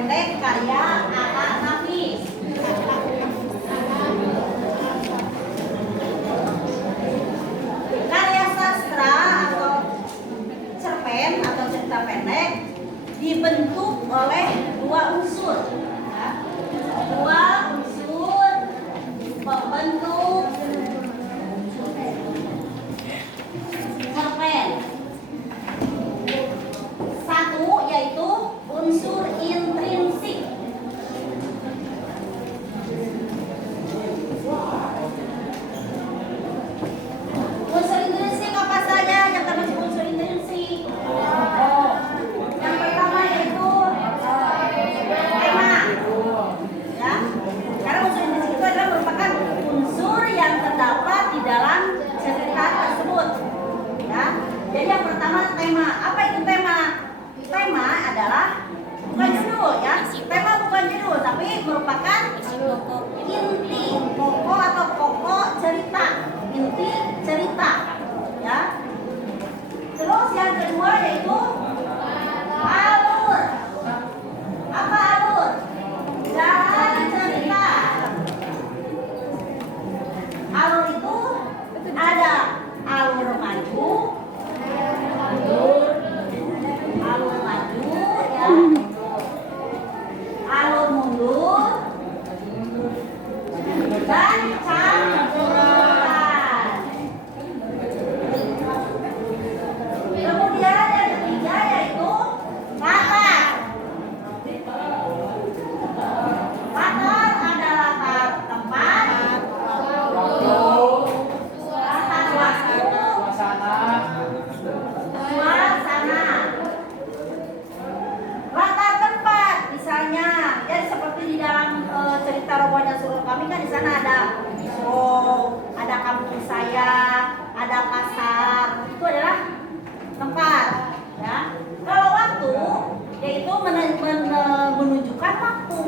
pendek karya A.A. Nafis. Karya sastra atau cerpen atau cerita pendek dibentuk oleh dua unsur, ya. Dua unsur pembentuk cerpen. Satu yaitu unsur intrinsik. Unsur intrinsik apa saja yang termasuk unsur intrinsik? Yang pertama yaitu tema, ya. Karena unsur intrinsik itu adalah merupakan unsur yang terdapat di dalam cerita tersebut, ya. Jadi yang pertama tema. Apa itu tema? Tema adalah bukan judul, ya. Tema bukan judul, tapi merupakan inti pokok atau pokok cerita, inti cerita, ya. Terus yang kedua yaitu alur. Apa alur? Jalan cerita. Alur itu ada alur maju, alur maju, ya. Alur mundur dan campuran. Kemudian yang ketiga yaitu latar. Latar adalah latar tempat, latar waktu, suasana. Latar tempat misalnya, ya seperti di dalam cerita Robohnya Surga Kami kan di sana ada ada kampung saya, ada pasar, itu adalah tempat, ya. Kalau waktu yaitu menunjukkan waktu,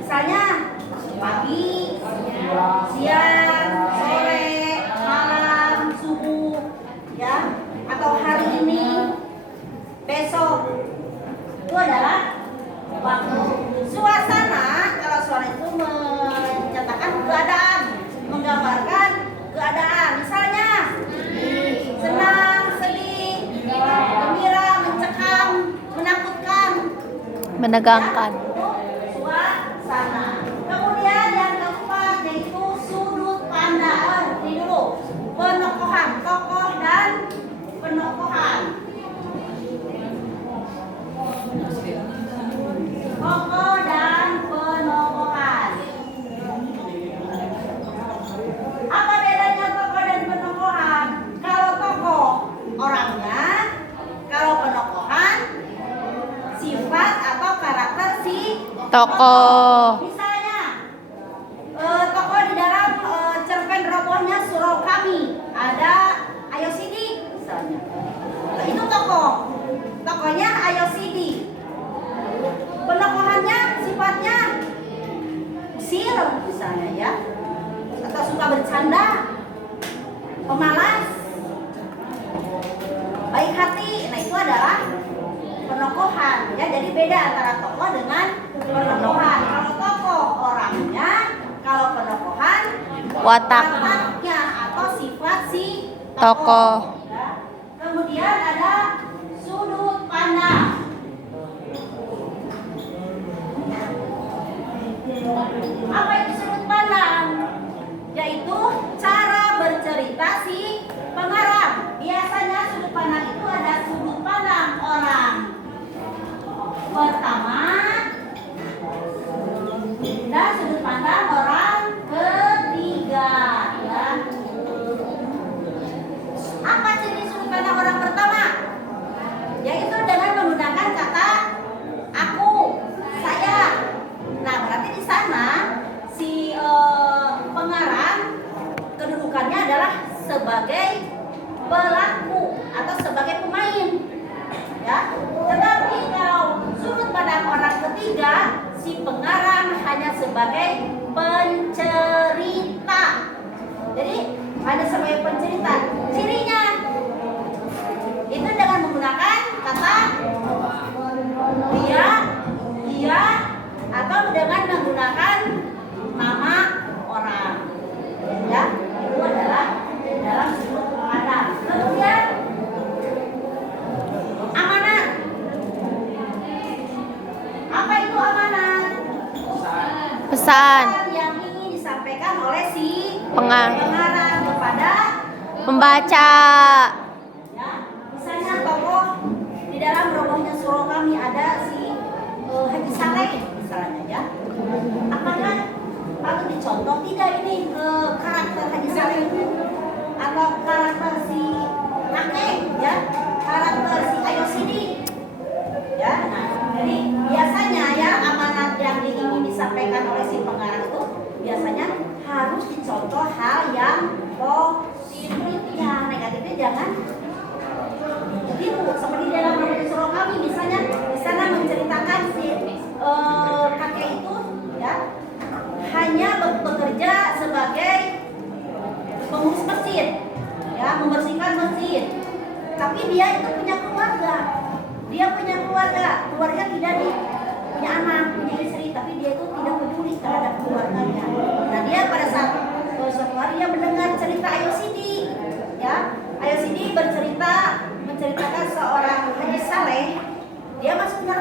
misalnya pagi, siang, sore, malam, subuh, ya, atau hari ini, besok, itu adalah waktu. Suasana, kalau suara itu menyatakan keadaan, menggambarkan keadaan, misalnya senang, sedih, gembira, mencekam, menakutkan, menegangkan. ya, suasana. Kemudian yang keempat yaitu sudut pandang. Ini dulu penokohan, tokoh dan penokohan. Tokoh dan penokohan. Apa bedanya tokoh dan penokohan? Kalau tokoh orangnya, kalau penokohan sifat atau karakter si Tokoh. Misalnya tokoh di dalam cerpen Robohnya Surau Kami ada Ayo Sidik misalnya. Itu tokoh. Tokohnya Ayo Sidik. Penokohannya sifatnya usil misalnya, ya, atau suka bercanda, pemalas, baik hati. Nah itu adalah penokohan, ya. Jadi beda antara tokoh dengan penokohan. Kalau tokoh orangnya, kalau penokohan wataknya atau sifat si Tokoh. ya. Kemudian ada sudut pandang. Apa itu sudut pandang? Yaitu cara bercerita si pengarang. Biasanya sudut pandang itu ada sudut pandang orang pertama dan sudut pandang orang ketiga, ya. Apa ciri sudut pandang orang pertama? Yaitu dengan menggunakan kata aku, saya. Nah, berarti di sana si Pesan yang ingin disampaikan oleh si pengarang pengarang kepada membaca. ya. Misalnya tokoh di dalam robohnya surah kami ada si Haji Saleh misalnya ya. Apakah patut dicontoh tidak ini karakter Haji Saleh itu atau karakter si kakek ya, karakter si Ayo Sidi ya. Nah, jadi biasanya ya amanat yang ingin disampaikan oleh si pengarang itu biasanya harus dicontoh hal yang positif ya, negatifnya jangan begitu. Seperti dalam Robohnya Surah kami misalnya di sana menceritakan si kakek itu ya hanya bekerja sebagai pengurus masjid ya, membersihkan masjid, tapi dia itu punya keluarga, keluarga tidak punya anak, punya istri, tapi dia itu tidak peduli terhadap keluarganya. Nah dia pada saat suatu hari dia mendengar cerita Ayo Sidi ya, Ayo Sidi menceritakan seorang Haji Saleh, dia masuk neraka.